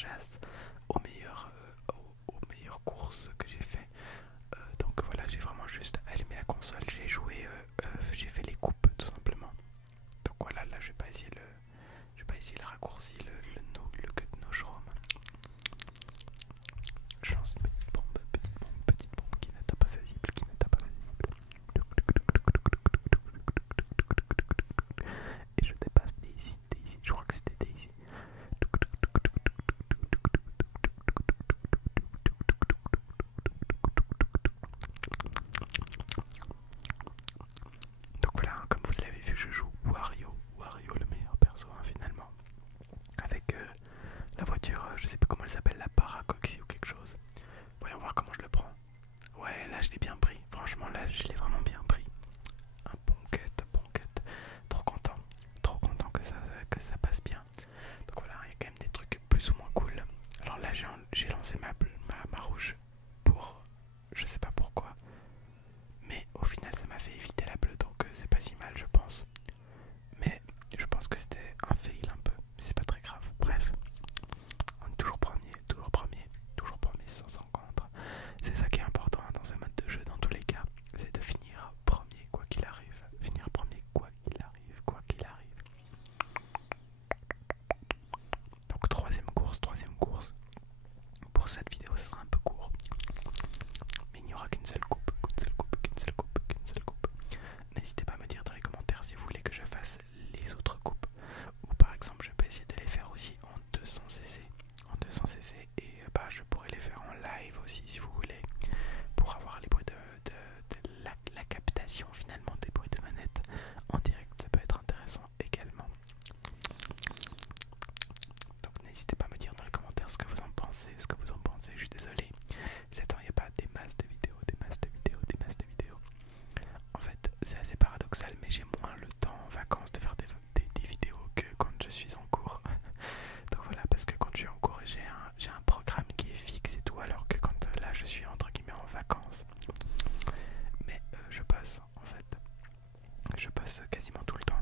chasse aux meilleures courses que j'ai fait. Donc voilà, j'ai vraiment juste allumé la console, j'ai joué, j'ai fait les coupes tout simplement. Donc voilà, là je vais pas essayer le raccourci, le cut no shroom. Je lance une petite bombe qui n'atteint pas sa cible, qui n'atteint pas sa cible. Et je dépasse Daisy, je crois que c'était Daisy. Donc voilà, hein, comme vous l'avez vu, je joue Wario, le meilleur perso hein, finalement. Avec la voiture, je sais pas comment elle s'appelle, la Paracoxy ou quelque chose. Voyons voir comment je le prends. Ouais, là je l'ai bien pris, franchement là je l'ai vraiment bien pris. Un bon cut. Trop content que ça passe bien. Donc voilà, il y a quand même des trucs plus ou moins cool. Alors là j'ai lancé ma rouge pour, je sais pas pourquoi. Mais au final ça m'a fait éviter la bleue, donc c'est pas si mal je pense. Mais je pense que c'était un fail un peu, mais c'est pas très grave. Bref, on est toujours premier sans rencontre. C'est ça qui est important hein, dans ce mode de jeu dans tous les cas, c'est de finir premier quoi qu'il arrive. Finir premier quoi qu'il arrive, quoi qu'il arrive. Donc troisième course. Pour cette vidéo ça sera un peu court. Mais il n'y aura qu'une seule coupe. N'hésitez pas à me dire dans les commentaires si vous voulez que je fasse les autres coupes. Ou par exemple je peux essayer de les faire aussi en 200cc. Et bah je pourrais les faire en live aussi si vous voulez. Pour avoir les bruits de la captation finalement des bruits de manette en direct. Ça peut être intéressant également. Donc n'hésitez pas à me dire dans les commentaires ce que vous en pensez. Je suis désolé. Ces temps il n'y a pas des masses de vidéos. En fait, c'est assez paradoxal, mais j'ai moins le temps en vacances de faire des vidéos que quand je suis en cours. Donc voilà, parce que quand je suis en cours, j'ai un programme qui est fixe et tout, alors que quand là je suis entre guillemets en vacances. Mais je bosse en fait. Je bosse quasiment tout le temps,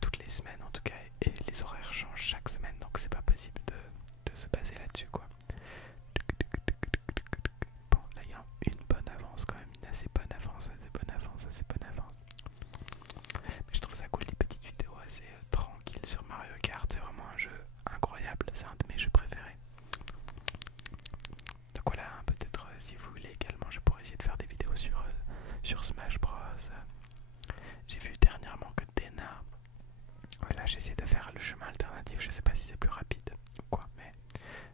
toutes les semaines en tout cas, et les horaires changent chaque semaine, donc c'est pas possible de se baser là-dessus quoi. Bon, là il y a une bonne avance quand même, une assez bonne avance. Mais je trouve ça cool, les petites vidéos assez tranquilles sur Mario Kart. C'est vraiment un jeu incroyable, c'est un de mes jeux préférés. Donc voilà, hein, peut-être si vous voulez également, je pourrais essayer de faire des vidéos sur Smash Bros. J'ai vu dernièrement que Dena, voilà, j'essaie de faire le chemin alternatif, je sais pas si c'est plus rapide ou quoi, mais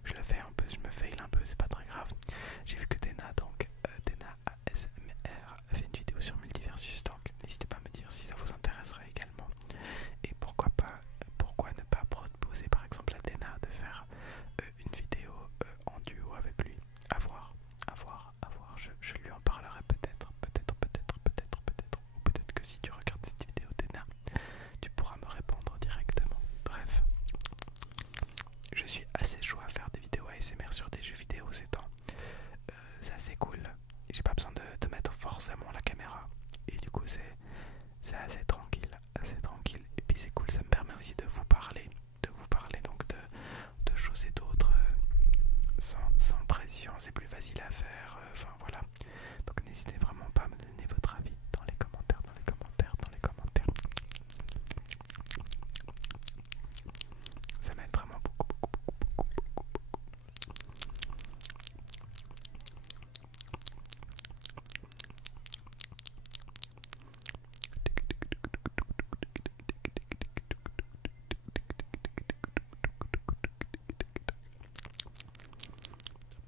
je le fais un peu, je me fail un peu, c'est pas très grave. J'ai vu que Dena, donc Dena ASMR, a fait une vidéo sur Multiversus, donc n'hésitez pas à me dire si ça vous intéresserait également. Et pourquoi ne pas proposer par exemple à Dena de faire une vidéo en duo avec lui. À voir. Je lui en parlerai peut-être. Ou peut-être que si tu regardes cette vidéo Dena, tu pourras me répondre directement. Bref, je suis assez chaud à faire des vidéos ASMR sur des jeux vidéo ces temps. C'est assez cool. J'ai pas besoin de mettre forcément la caméra. Et du coup c'est assez tranquille. Et puis c'est cool, ça me permet aussi de vous parler donc de choses et d'autres sans pression, c'est plus facile à faire. Enfin voilà. Donc n'hésitez vraiment pas à me donner votre avis dans les commentaires. Ça m'aide vraiment beaucoup.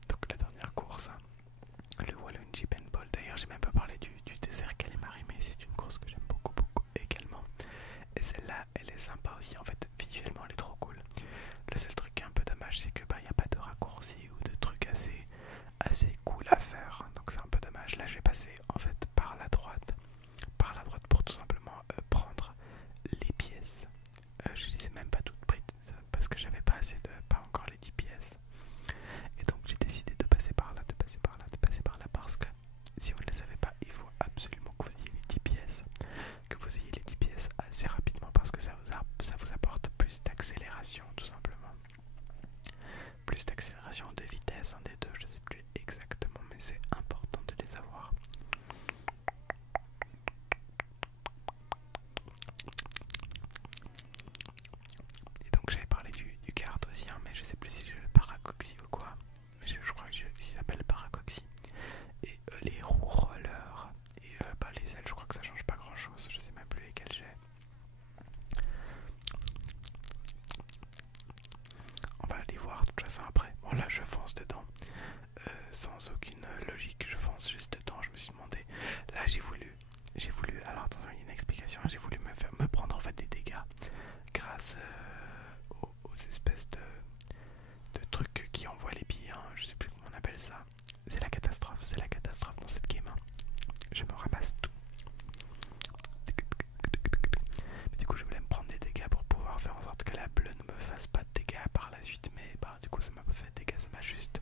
Donc la dernière course, hein, le Walloon Paintball. D'ailleurs j'ai même pas parlé du désert Calimari, mais c'est une course que j'aime beaucoup également. Et celle-là elle est sympa aussi, en fait visuellement elle est trop cool. Le seul truc qui est un peu dommage, c'est que bah, y a pas de raccourci ou de trucs assez cool à faire, donc c'est un peu dommage. Là je vais passer en fait par la droite pour tout simplement prendre les pièces. Je les ai même pas toutes prises parce que j'avais pas encore les 10 pièces. Et donc j'ai décidé de passer par là, parce que si vous ne le savez pas, il faut absolument que vous ayez les 10 pièces. Que vous ayez les 10 pièces assez rapidement parce que ça vous apporte grâce aux espèces de trucs qui envoient les billes, hein. Je sais plus comment on appelle ça. C'est la catastrophe dans cette game, hein. Je me ramasse tout. Mais du coup je voulais me prendre des dégâts pour pouvoir faire en sorte que la bleue ne me fasse pas de dégâts par la suite. Mais bah du coup ça m'a pas fait de dégâts, ça m'a juste